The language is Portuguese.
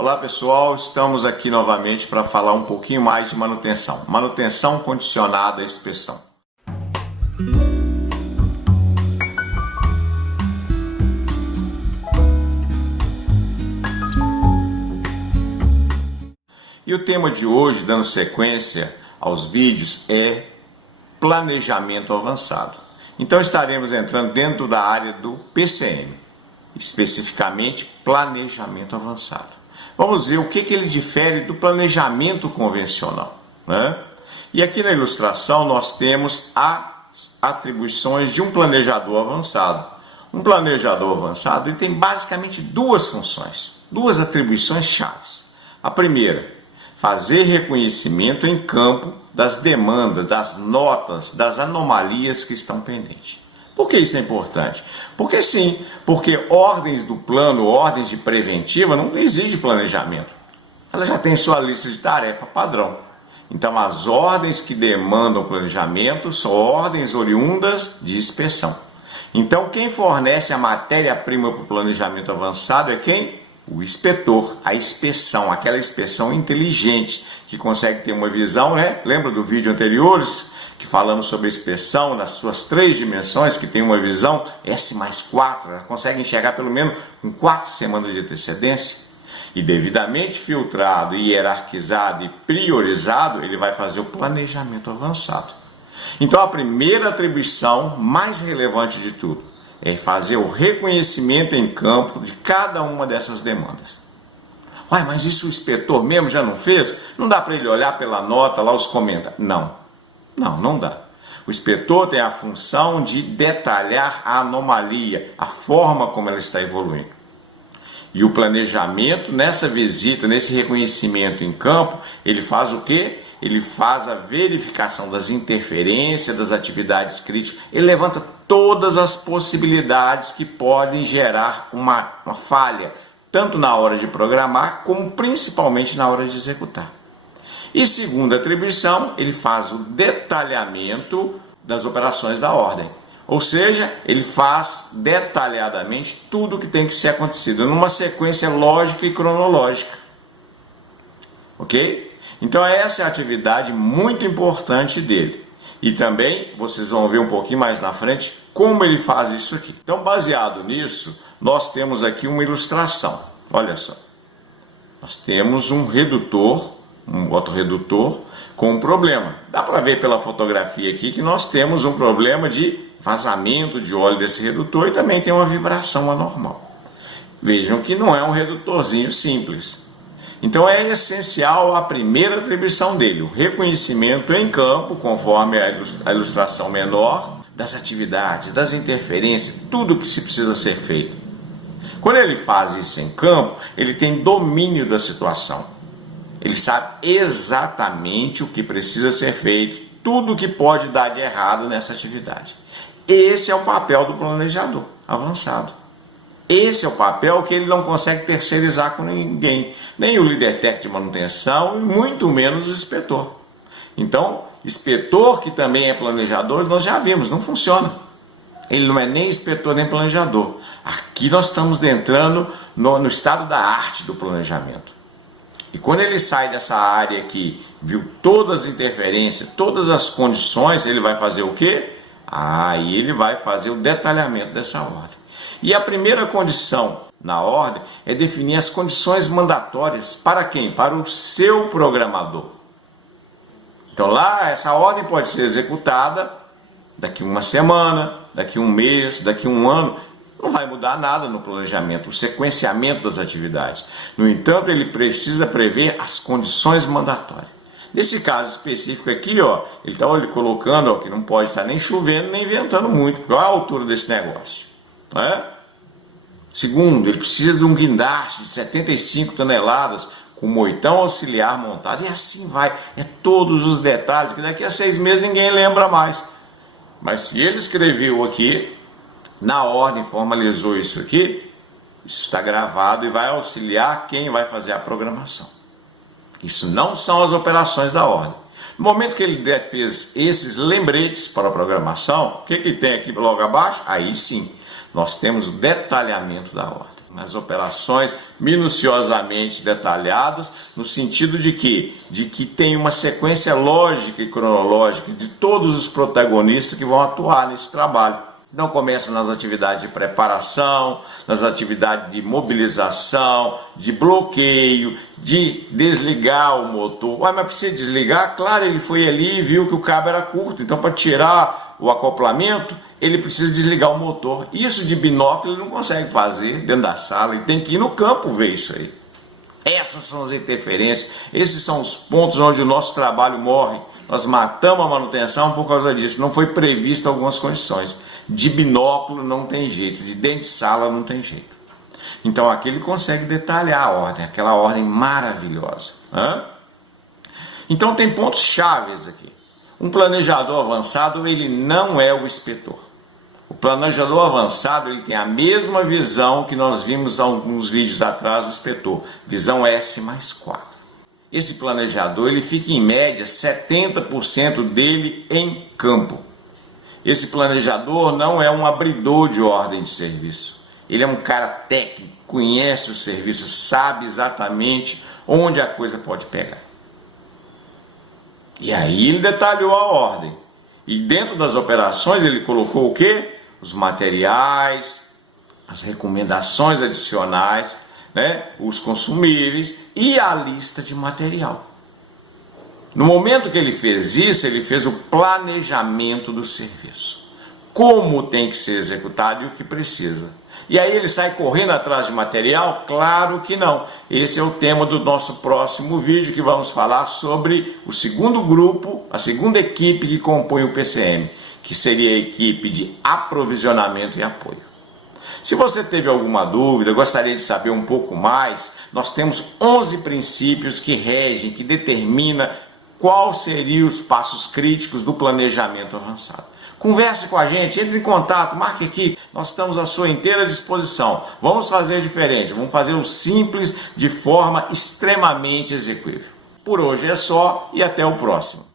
Olá pessoal, estamos aqui novamente para falar um pouquinho mais de manutenção. Manutenção condicionada à inspeção. E o tema de hoje, dando sequência aos vídeos, é planejamento avançado. Então estaremos entrando dentro da área do PCM, especificamente planejamento avançado. Vamos ver o que ele difere do planejamento convencional, né? E aqui na ilustração nós temos as atribuições de um planejador avançado. Um planejador avançado ele tem basicamente duas funções, duas atribuições chaves. A primeira, fazer reconhecimento em campo das demandas, das notas, das anomalias que estão pendentes. Por que isso é importante? Porque sim, porque ordens do plano, ordens de preventiva, não exige planejamento. Ela já tem sua lista de tarefa padrão. Então as ordens que demandam planejamento são ordens oriundas de inspeção. Então quem fornece a matéria-prima para o planejamento avançado é quem? O inspetor, a inspeção, aquela inspeção inteligente, que consegue ter uma visão, né? Lembra do vídeo anteriores? Que falamos sobre a inspeção nas suas 3 dimensões, que tem uma visão S+4, ela consegue enxergar pelo menos com 4 semanas de antecedência, e devidamente filtrado, hierarquizado e priorizado, ele vai fazer o planejamento avançado. Então a primeira atribuição, mais relevante de tudo, é fazer o reconhecimento em campo de cada uma dessas demandas. Uai, mas isso o inspetor mesmo já não fez? Não dá para ele olhar pela nota lá, os comentários? Não dá. O inspetor tem a função de detalhar a anomalia, a forma como ela está evoluindo. E o planejamento, nessa visita, nesse reconhecimento em campo, ele faz o quê? Ele faz a verificação das interferências, das atividades críticas, ele levanta todas as possibilidades que podem gerar uma falha, tanto na hora de programar, como principalmente na hora de executar. E segunda atribuição, ele faz o detalhamento das operações da ordem. Ou seja, ele faz detalhadamente tudo o que tem que ser acontecido, numa sequência lógica e cronológica. Ok? Então essa é a atividade muito importante dele. E também, vocês vão ver um pouquinho mais na frente, como ele faz isso aqui. Então, baseado nisso, nós temos aqui uma ilustração. Olha só. Nós temos um redutor, um autorredutor com um problema. Dá para ver pela fotografia aqui que nós temos um problema de vazamento de óleo desse redutor e também tem uma vibração anormal. Vejam que não é um redutorzinho simples. Então é essencial a primeira atribuição dele, o reconhecimento em campo, conforme a ilustração menor, das atividades, das interferências, tudo que se precisa ser feito. Quando ele faz isso em campo, ele tem domínio da situação. Ele sabe exatamente o que precisa ser feito, tudo que pode dar de errado nessa atividade. Esse é o papel do planejador avançado. Esse é o papel que ele não consegue terceirizar com ninguém, nem o líder técnico de manutenção e muito menos o inspetor. Então, inspetor que também é planejador, nós já vimos, não funciona. Ele não é nem inspetor nem planejador. Aqui nós estamos entrando no estado da arte do planejamento. E quando ele sai dessa área aqui, viu todas as interferências, todas as condições, ele vai fazer o quê? Aí ele vai fazer o detalhamento dessa ordem. E a primeira condição na ordem é definir as condições mandatórias. Para quem? Para o seu programador. Então lá, essa ordem pode ser executada daqui uma semana, daqui um mês, daqui um ano. Não vai mudar nada no planejamento, o sequenciamento das atividades. No entanto, ele precisa prever as condições mandatórias. Nesse caso específico aqui, ó, ele está colocando ó, que não pode estar nem chovendo nem ventando muito, porque olha a altura desse negócio. É? Segundo, ele precisa de um guindaste de 75 toneladas com moitão auxiliar montado, e assim vai. É todos os detalhes que daqui a 6 meses ninguém lembra mais. Mas se ele escreveu aqui, na ordem formalizou isso aqui, isso está gravado e vai auxiliar quem vai fazer a programação. Isso não são as operações da ordem. No momento que ele fez esses lembretes para a programação, o que tem aqui logo abaixo? Aí sim, nós temos o detalhamento da ordem. nas operações minuciosamente detalhadas, no sentido de que tem uma sequência lógica e cronológica de todos os protagonistas que vão atuar nesse trabalho. Não começa nas atividades de preparação, nas atividades de mobilização, de bloqueio, de desligar o motor. Ué, mas precisa desligar? Claro, ele foi ali e viu que o cabo era curto, então para tirar o acoplamento, ele precisa desligar o motor. Isso de binóculo ele não consegue fazer dentro da sala, ele tem que ir no campo ver isso aí. Essas são as interferências, esses são os pontos onde o nosso trabalho morre. Nós matamos a manutenção por causa disso, não foi previsto algumas condições. De binóculo não tem jeito, de dentro de sala não tem jeito. Então aqui ele consegue detalhar a ordem, aquela ordem maravilhosa. Então tem pontos chaves aqui. Um planejador avançado, ele não é o inspetor. O planejador avançado, ele tem a mesma visão que nós vimos alguns vídeos atrás do inspetor, visão S+4. Esse planejador, ele fica em média 70% dele em campo. Esse planejador não é um abridor de ordem de serviço. Ele é um cara técnico, conhece o serviço, sabe exatamente onde a coisa pode pegar. E aí ele detalhou a ordem. E dentro das operações ele colocou o quê? Os materiais, as recomendações adicionais, os consumíveis e a lista de material. No momento que ele fez isso, ele fez o planejamento do serviço. Como tem que ser executado e o que precisa. E aí ele sai correndo atrás de material? Claro que não. Esse é o tema do nosso próximo vídeo, que vamos falar sobre o segundo grupo, a segunda equipe que compõe o PCM, que seria a equipe de aprovisionamento e apoio. Se você teve alguma dúvida, gostaria de saber um pouco mais, nós temos 11 princípios que regem, que determinam quais seriam os passos críticos do planejamento avançado. Converse com a gente, entre em contato, marque aqui, nós estamos à sua inteira disposição. Vamos fazer diferente, vamos fazer o simples de forma extremamente execuível. Por hoje é só e até o próximo.